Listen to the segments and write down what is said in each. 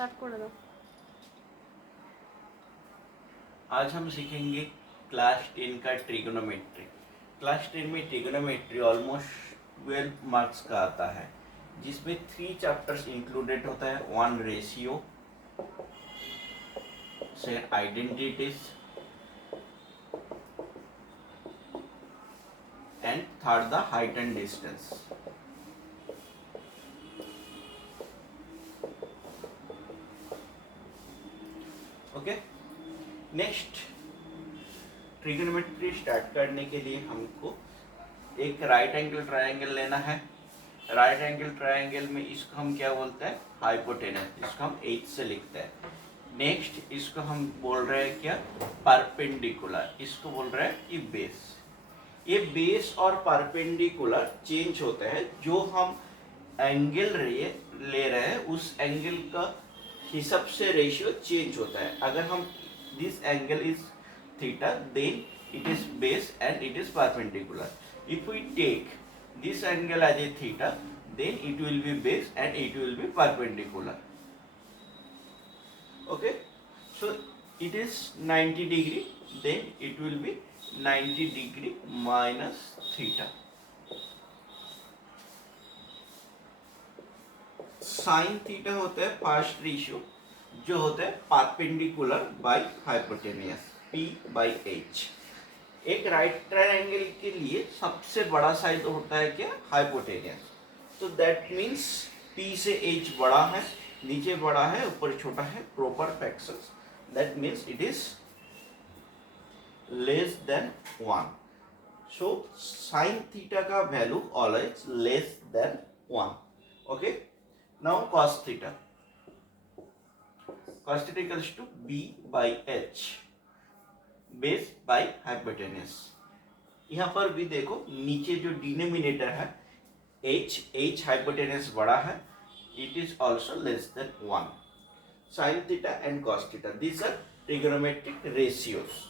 Start कर दो। आज हम सीखेंगे क्लास 10 का ट्रिगोनोमेट्री। क्लास 10 में ट्रिगोनोमेट्री ऑलमोस्ट 12 मार्क्स का आता है, जिसमें 3 चैप्टर्स इंक्लूडेड होता है। 1 रेशियो, से identities and third the height and distance. Okay, next trigonometry start करने के लिए हमको एक राइट एंगल ट्रायंगल लेना है। राइट एंगल ट्रायंगल में इसको हम क्या बोलते हैं? हाइपोटेनस। इसको हम H से लिखते हैं। नेक्स्ट इसको हम बोल रहे हैं क्या? परपेंडिकुलर। इसको बोल रहे हैं कि बेस। ये बेस और परपेंडिकुलर चेंज होते हैं। जो हम एंगल ले रहे हैं उस एंगल का हिसाब से रेशियो चेंज होता है। अगर हम this angle is theta, then it is base and it is perpendicular. If we take this angle as a theta, then it will be base and it will be perpendicular. Okay, so it is 90 degree, then it will be 90 degree minus theta. Sine theta होता है first ratio, जो होता है perpendicular by hypotenuse, P by H। एक right triangle के लिए सबसे बड़ा साइड होता है क्या? हाइपोटेनियस। तो दैट मीन्स P से H बड़ा है, नीचे बड़ा है, ऊपर छोटा है, proper fractions. That means it is less than 1। So sine theta का value always less than 1। Okay, now cos theta. cos theta equals to B by H, base by hypotenuse. यहाँ पर भी देखो, नीचे जो डिनोमिनेटर है H हाइपोटेनस बड़ा है, it is also less than 1। Sine theta and cos theta, these are trigonometric ratios.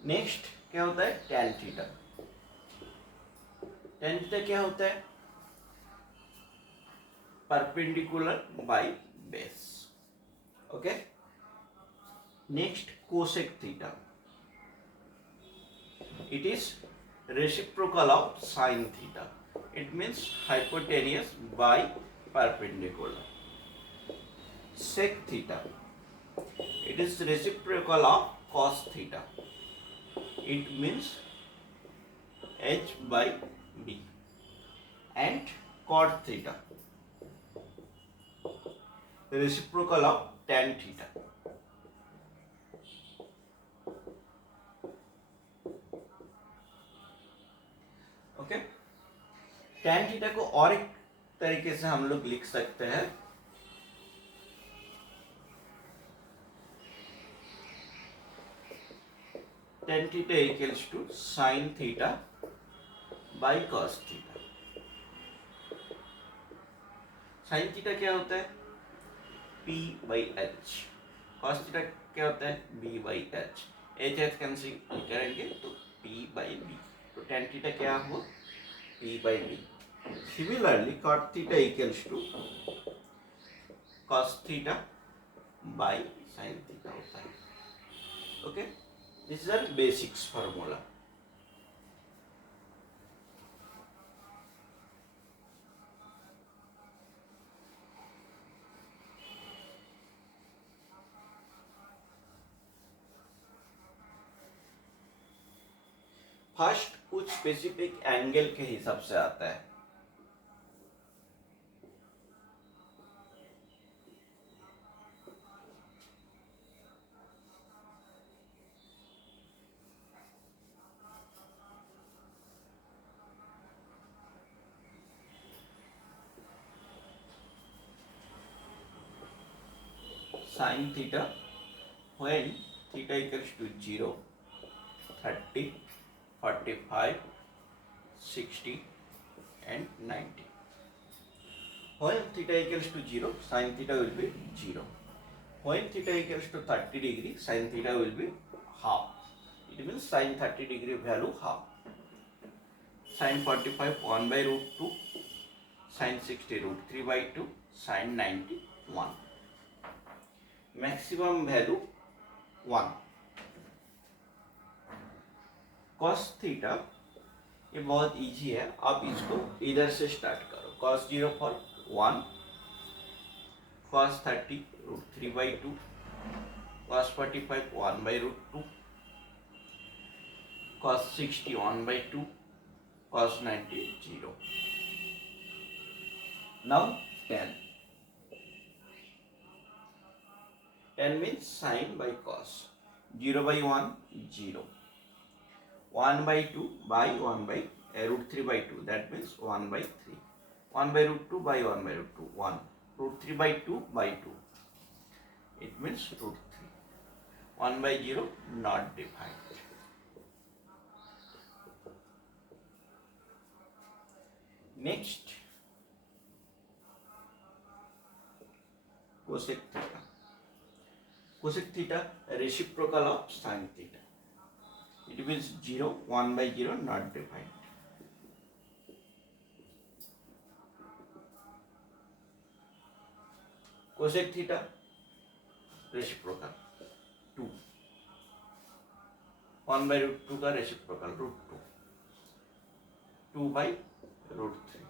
Next क्या होता है? tan theta. tan थीटा क्या होता है? Perpendicular by base. Okay, next cosec theta. It is reciprocal of sin theta. It means hypotenuse by perpendicular. Sec theta. It is reciprocal of cos theta. It means H by B. And cot theta. Reciprocal of tan theta. Okay, tan theta को और एक तरीके से हम लोग लिख सकते हैं। tan theta equals to sin theta by cos theta. sin theta क्या होता है? P by H। cos theta क्या होता है? B by H। H cancel करेंगे तो P by B। तो tan थीटा क्या हुआ? P by B। Similarly, cot theta equals to cos theta by sin theta होता है। Okay, this is a basics formula. First कुछ स्पेसिफिक एंगल के हिसाब से आता है। sin theta when theta equals to 0, 30, 45, 60 and 90. When theta equals to 0, sin theta will be 0. When theta equals to 30 degree, sin theta will be half. It means sin 30 degree value half. Sin 45 1 by root 2, sin 60 root 3 by 2, sin 90 1. Maximum value 1. cos theta ये बहुत easy है, आप इसको इधर से start करो. cos 0 for 1, cos 30 root 3 by 2, cos 45 1 by root 2, cos 60 1 by 2, cos 90 0. Now tan. Tan means sin by cos. 0 by 1 0. 1 by 2 by 1 by root 3 by 2, that means 1 by 3. 1 by root 2 by 1 by root 2, 1. Root 3 by 2 by 2. It means root 3. 1 by 0 not defined. Next, cosec theta. Cosec theta reciprocal of sin theta. It means 0, 1 by 0 not defined. Cosec theta reciprocal 2. 1 by root 2 का reciprocal root 2. 2 by root 3.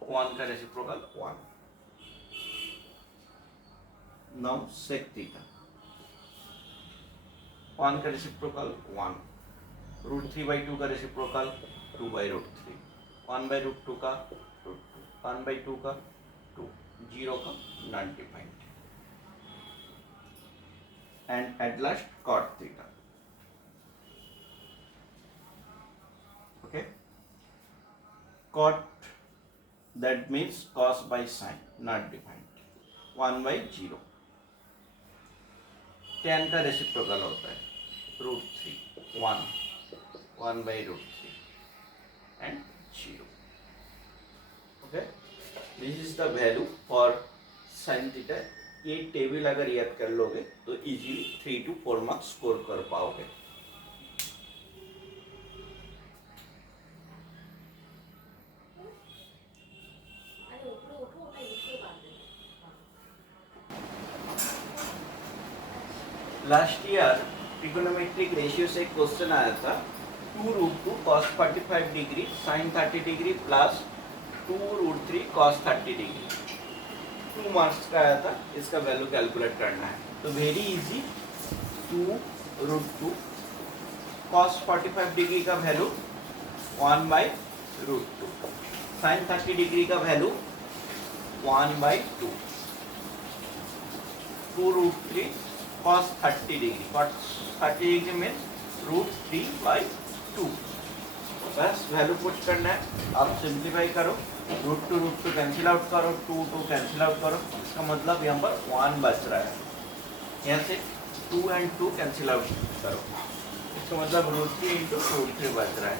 1 का reciprocal 1. Now sec theta. 1 का reciprocal 1, root 3 by 2 का reciprocal 2 by root 3, 1 by root 2 का root 2, 1 by 2 का 2, 0 का non defined. And at last cot theta. Okay, cot that means cos by sin not defined. 1 by 0. tan का reciprocal होता है root 3, 1, 1 by root 3 and 0. Okay, this is the value for sin theta. ये table अगर याद कर लोगे तो easily 3 to 4 marks score कर पाओगे. लास्ट ईयर ट्रिगोनोमेट्रिक रेशियो से एक क्वेश्चन आया था. 2 root 2 cos 45 degree sin 30 degree plus 2 root 3 cos 30 degree. 2 marks का आया था. इसका वैल्यू कैलकुलेट करना है तो very easy. 2 root 2 cos 45 degree का value 1 by root 2, sin 30 degree का value 1 by 2, 2 root 3 cos 30 degree. cos 30 degree means root 3 by 2. बस वैल्यू पुट करना है. आप सिंप्लीफाई करो, रूट टू कैंसिल आउट करो, 2 कैंसिल आउट करो. इसका मतलब यहाँ पर 1 बच रहा है. यहाँ से 2 and 2 कैंसिल आउट करो. इसका मतलब रूट 3 इंटू रूट 3 बच रहा है.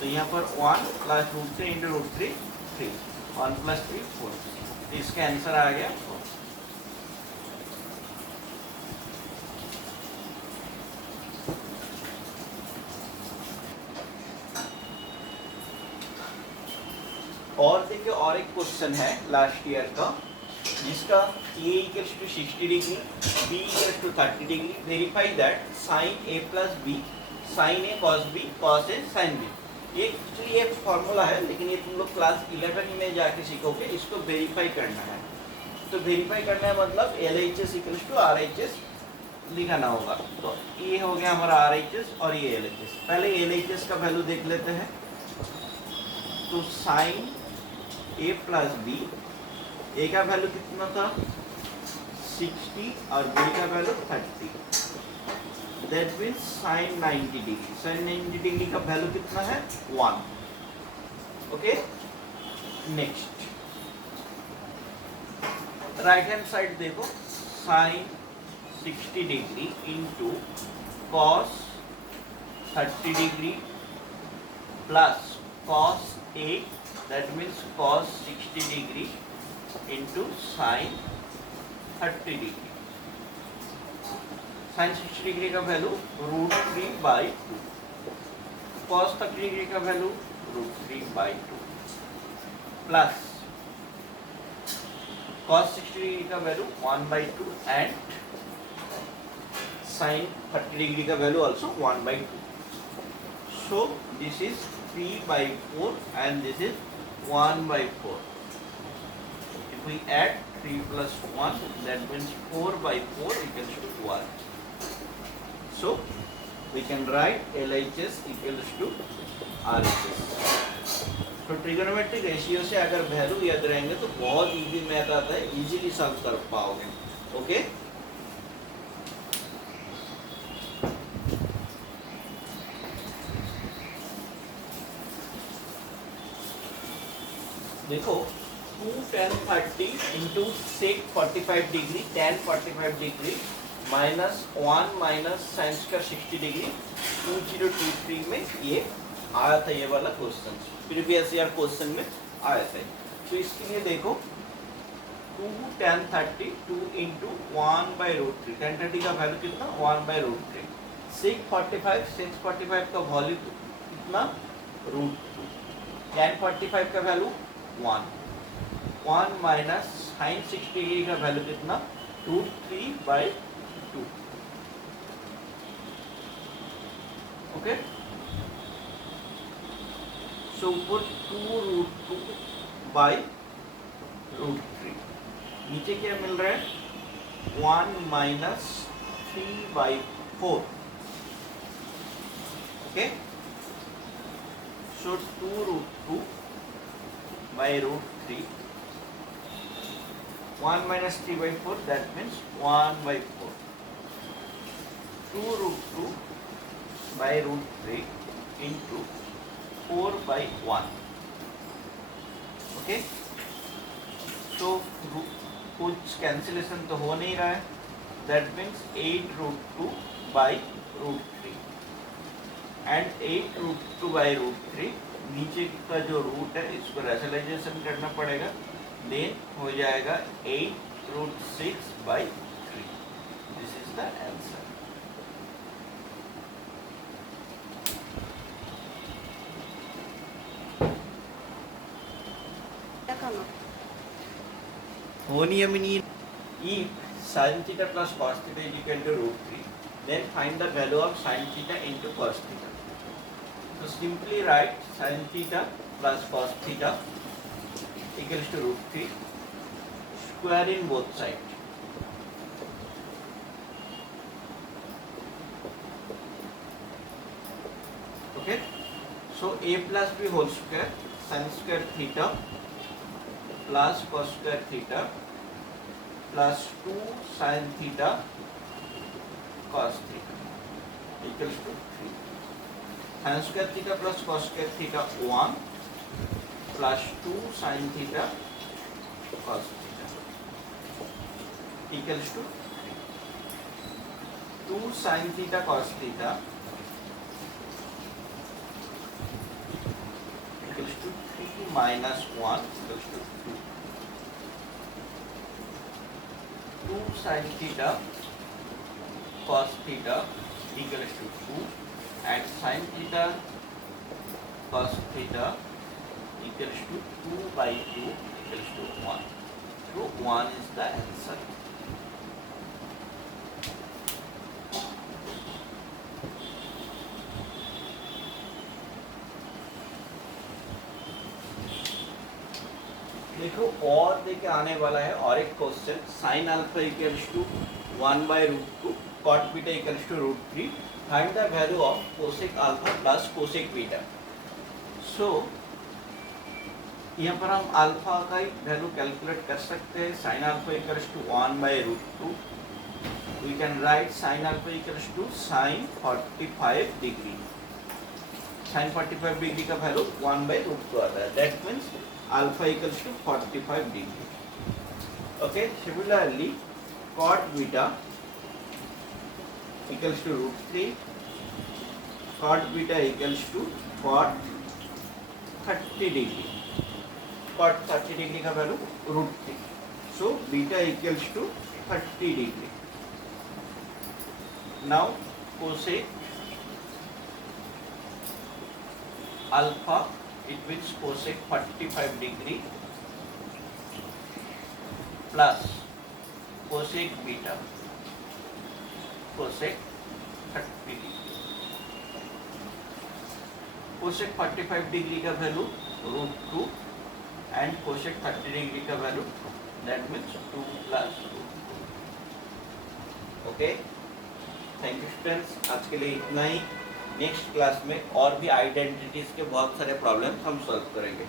तो यहाँ पर 1 plus root 3 into root 3 3, 1 plus 3 4. इसका आंसर आ गया 4. और देखिए और एक क्वेश्चन है लास्ट ईयर का जिसका a equals to 60 degree, b equals to 30 degree. Verify that sin a plus b sin a cos b cos a sin b. ये एक्चुअली एक फॉर्मूला है लेकिन ये तुम लोग क्लास 11 में जाके सीखोगे. इसको वेरीफाई करना है. तो वेरीफाई करना है मतलब LHS equals to RHS लिखाना होगा. तो ये हो गया हमारा RHS और ये LHS. पहले LHS का वैल्यू देख लेते हैं. तो sin a प्लस बी, ए का वैल्यू कितना था 60 और बी का value 30. That means sin 90 degree. sin 90 degree का वैल्यू कितना है 1. Okay, next right hand side देखो. sin 60 degree into cos 30 degree plus cos 8, that means cos 60 degree into sin 30 degree. sin 60 degree का value √3/2, cos 30 degree का value √3/2 plus cos 60 degree का value 1/2 and sin 30 degree का value also 1/2. So this is 3/4 and this is 1/4. If we add 3 plus 1, that means 4/4 equals to 1. So we can write LHS equals to RHS. तो trigonometric ratio से अगर value याद रहेंगे तो बहुत easy math आता है, इजीली सॉल्व कर पाओगे. ओके देखो 2 tan 30 into sec 45 degree tan 45 degree minus 1 minus sin square 60 degree 2023 में ये आया था, ये वाला क्वेश्चन प्रीवियस ईयर क्वेश्चन में आया था. तो इसके लिए देखो 2 tan 30 2 into 1/√3, tan 30 का वैल्यू कितना 1/√3, sec 45 का वैल्यू कितना √2, tan 45 का वैल्यू 1 माइनस sin 60 डिग्री का वैल्यू कितना √3/2. Okay so put 2√2/√3. नीचे क्या मिल रहा है 1 minus 3/4. Okay so 2√2/√3, 1 minus 3/4, that means 1/4. 2√2/√3 into 4/1. Okay तो कुछ कैंसिलेशन तो हो नहीं रहा है, that means 8√2/√3 and 8√2/√3 नीचे का जो रूट है इसको रैशनलाइजेशन करना पड़ेगा, देन हो जाएगा 8√6/3. This is the answer. If sin theta plus cos theta is equal to √3, then find the value of sin theta into cos theta. So simply write sin theta plus cos theta equals to √3, square in both sides. Okay, so a plus b whole square sin square theta plus cos square theta plus 2 sin theta cos theta equals to 3. Sin square theta plus cos square theta 1 plus 2 sin theta cos theta equals to 3. 2 sin theta cos theta equals to 3 minus 1 equals to 2. 2 sin theta cos theta equals to 2 and sin theta cos theta equals to 2/2 equals to 1. So 1 is the answer. देखो और देखे आने वाला है और एक question, sin alpha equals to 1/√2, cot beta equals to √3, find the value of cosec alpha plus cosec beta. So यहाँ पर हम अल्फा का वैल्यू कैलकुलेट कर सकते हैं. sin alpha equals to 1/√2. We can write sin alpha equals to sin 45 degree. sin 45 degree का value 1/√2 आता है. That means alpha equals to 45 degree. Okay, similarly cot beta equals to √3, cot beta equals to cot 30 degree, cot 30 degree का value √3, so beta equals to 30 degree. Now cosec alpha, it means cosec 45 degree plus cosec beta, cosec 30 degree. cosec 45 degree का value √2 and cosec 30 degree का value that means 2 plus 2. Okay, thank you students, आज के लिए इतना ही. Next class में और भी identities के बहुत सारे प्रॉब्लम्स हम सॉल्व करेंगे.